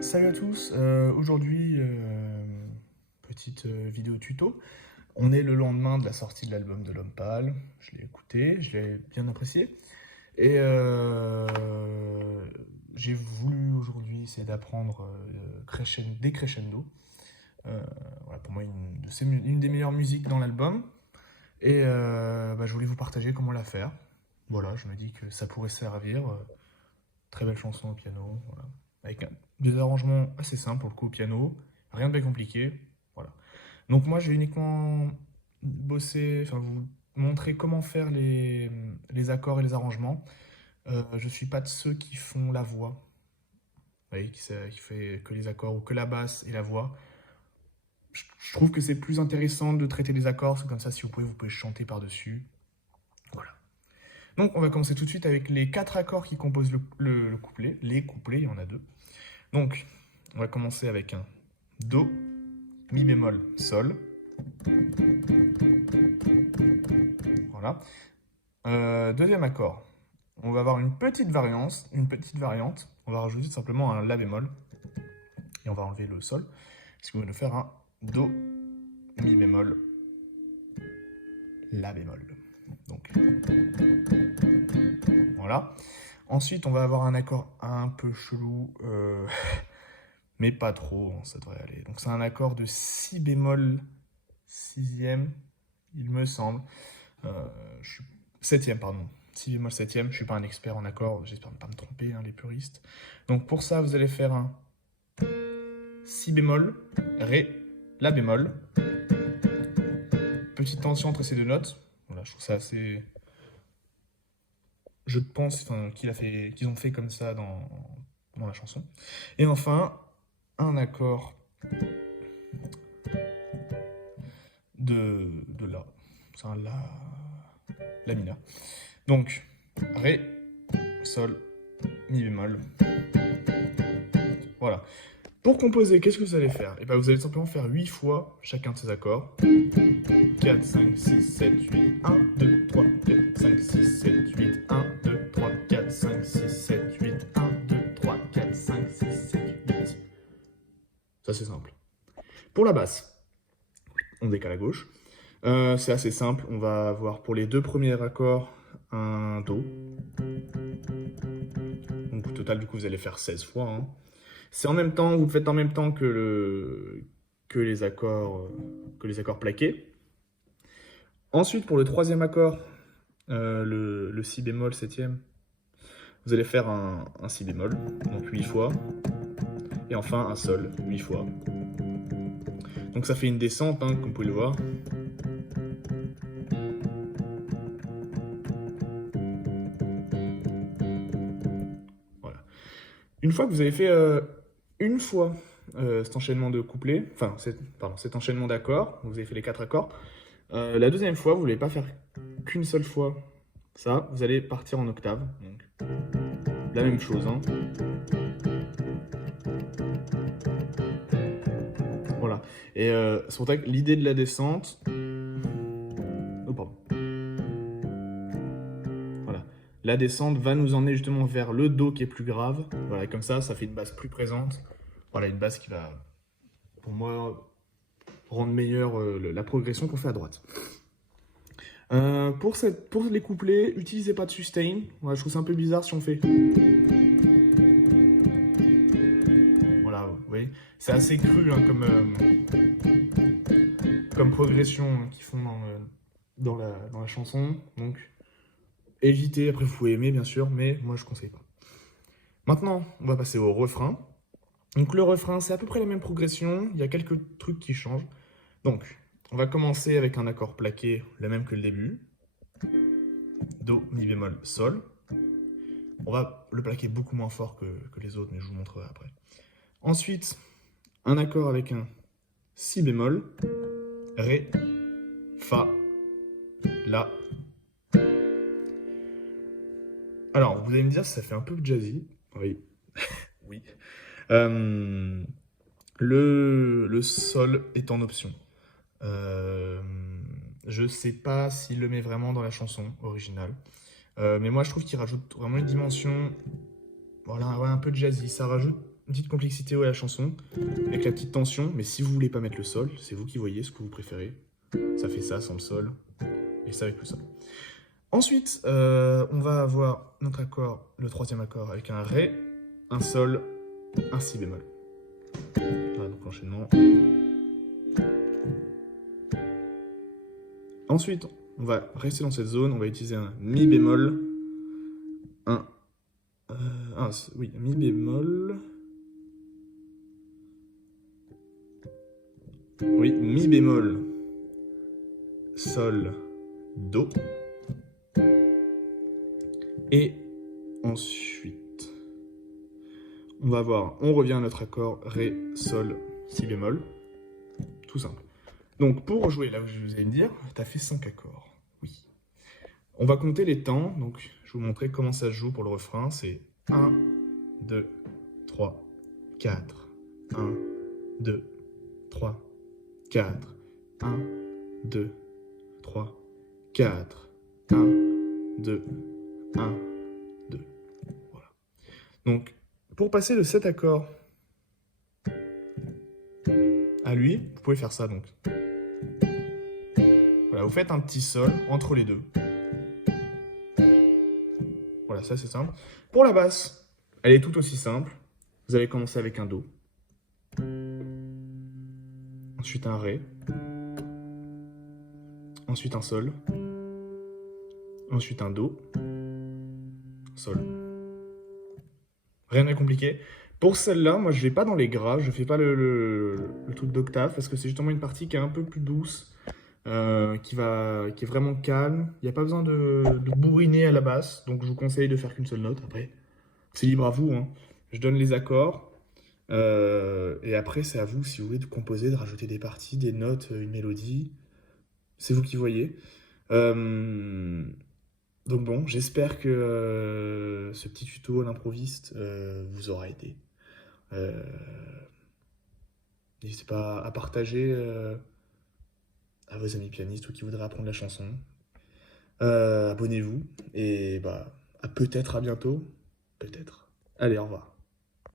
Salut à tous, aujourd'hui, petite vidéo tuto. On est le lendemain de la sortie de l'album de L'Homme Pâle. Je l'ai écouté, je l'ai bien apprécié. Et j'ai voulu aujourd'hui essayer d'apprendre des crescendo. Voilà, pour moi, une des meilleures musiques dans l'album. Et je voulais vous partager comment la faire. Voilà, je me dis que ça pourrait servir. Très belle chanson au piano, voilà. Avec des arrangements assez simples pour le coup au piano, rien de bien compliqué, voilà. Donc moi j'ai uniquement bossé, enfin vous montrer comment faire les accords et les arrangements. Je suis pas de ceux qui font la voix, vous voyez, qui fait que les accords ou que la basse et la voix. Je trouve que c'est plus intéressant de traiter les accords, c'est comme ça si vous pouvez chanter par-dessus. Voilà. Donc on va commencer tout de suite avec les 4 accords qui composent le couplet. Les couplets, il y en a 2. Donc, on va commencer avec un Do, Mi bémol, Sol. Voilà. Deuxième accord. On va avoir une petite variante. On va rajouter tout simplement un La bémol. Et on va enlever le Sol. Parce qu'on va nous faire un Do, Mi bémol, La bémol. Donc, voilà. Ensuite, on va avoir un accord un peu chelou. Mais pas trop, ça devrait aller. Donc c'est un accord de Si bémol 6e, il me semble. Je suis 7e, pardon. Si bémol 7e, je ne suis pas un expert en accords, j'espère ne pas me tromper, hein, les puristes. Donc pour ça, vous allez faire un Si bémol, Ré, La bémol. Petite tension entre ces deux notes. Voilà, je trouve ça assez... Je pense qu'ils ont fait comme ça dans la chanson. Et enfin, un accord de La. C'est un La mineur. Donc, Ré, Sol, Mi bémol. Voilà. Pour composer, qu'est-ce que vous allez faire? Et ben, vous allez simplement faire 8 fois chacun de ces accords. 4, 5, 6, 7, 8, 1, 2, 3, 4, 5, 6, 7, 8, 1, 2, 3, 4, 5, 6, 7, 8, 1, 2, 3, 4, 5, 6, 7, 8. Ça, c'est simple. Pour la basse, on décale à gauche. C'est assez simple. On va avoir pour les deux premiers accords un Do. Donc au total, du coup, vous allez faire 16 fois. Hein. C'est en même temps, vous le faites en même temps que les accords plaqués. Ensuite, pour le troisième accord, le Si bémol 7e, vous allez faire un Si bémol, donc 8 fois. Et enfin un Sol, 8 fois. Donc ça fait une descente, hein, comme vous pouvez le voir. Voilà. Une fois que vous avez fait une fois cet enchaînement de couplets, enfin cet enchaînement d'accords, vous avez fait les 4 accords, la deuxième fois, vous ne voulez pas faire qu'une seule fois ça, vous allez partir en octave. Donc, la même chose. Hein. Voilà. Et c'est pour ça que l'idée de la descente... Oh, pardon. Voilà. La descente va nous emmener justement vers le Do qui est plus grave. Voilà, et comme ça fait une basse plus présente. Voilà, une basse qui va, pour moi, rendre meilleure la progression qu'on fait à droite. Pour les couplets, utilisez pas de sustain. Voilà, je trouve ça un peu bizarre si on fait... Voilà, vous voyez. C'est assez cru hein, comme progression qu'ils font dans la chanson. Donc, évitez. Après, vous pouvez aimer, bien sûr, mais moi, je conseille pas. Maintenant, on va passer au refrain. Donc, le refrain, c'est à peu près la même progression. Il y a quelques trucs qui changent. Donc, on va commencer avec un accord plaqué, le même que le début. Do, Mi bémol, Sol. On va le plaquer beaucoup moins fort que les autres, mais je vous montrerai après. Ensuite, un accord avec un Si bémol, Ré, Fa, La. Alors, vous allez me dire, ça fait un peu jazzy. Oui. Oui. Le Sol est en option. Je sais pas s'il le met vraiment dans la chanson originale. Mais moi, je trouve qu'il rajoute vraiment une dimension, voilà, un peu de jazzy. Ça rajoute petite complexité à la chanson, avec la petite tension, mais si vous voulez pas mettre le sol, c'est vous qui voyez ce que vous préférez. Ça fait ça sans le sol, et ça avec le sol. Ensuite, on va avoir notre accord, le troisième accord, avec un Ré, un Sol, un Si bémol. Voilà, donc l'enchaînement. Ensuite, on va rester dans cette zone, on va utiliser un Mi bémol, oui, Mi bémol. Oui, Mi bémol, Sol, Do. Et ensuite, on revient à notre accord Ré, Sol, Si bémol. Tout simple. Donc, pour jouer, là, vous allez me dire, t'as fait 5 accords. Oui. On va compter les temps. Donc, je vais vous montrer comment ça se joue pour le refrain. C'est 1, 2, 3, 4. 1, 2, 3, 4. 1, 2, 3, 4. 1, 2, 1, 2. Voilà. Donc, pour passer de cet accord à lui, vous pouvez faire ça, donc. Voilà, vous faites un petit sol entre les deux. Voilà, ça c'est simple. Pour la basse, elle est tout aussi simple. Vous allez commencer avec un Do. Ensuite un Ré. Ensuite un Sol. Ensuite un Do. Sol. Rien de compliqué. Pour celle-là, moi je ne vais pas dans les graves, je ne fais pas le truc d'octave parce que c'est justement une partie qui est un peu plus douce, qui est vraiment calme. Il n'y a pas besoin de bourriner à la basse, donc je vous conseille de faire qu'une seule note. Après, c'est libre à vous, hein. Je donne les accords, et après c'est à vous si vous voulez de composer, de rajouter des parties, des notes, une mélodie. C'est vous qui voyez. Donc bon, j'espère que ce petit tuto à l'improviste vous aura aidé. N'hésitez pas à partager à vos amis pianistes ou qui voudraient apprendre la chanson. Abonnez-vous et bah, peut-être à bientôt. Peut-être. Allez, au revoir.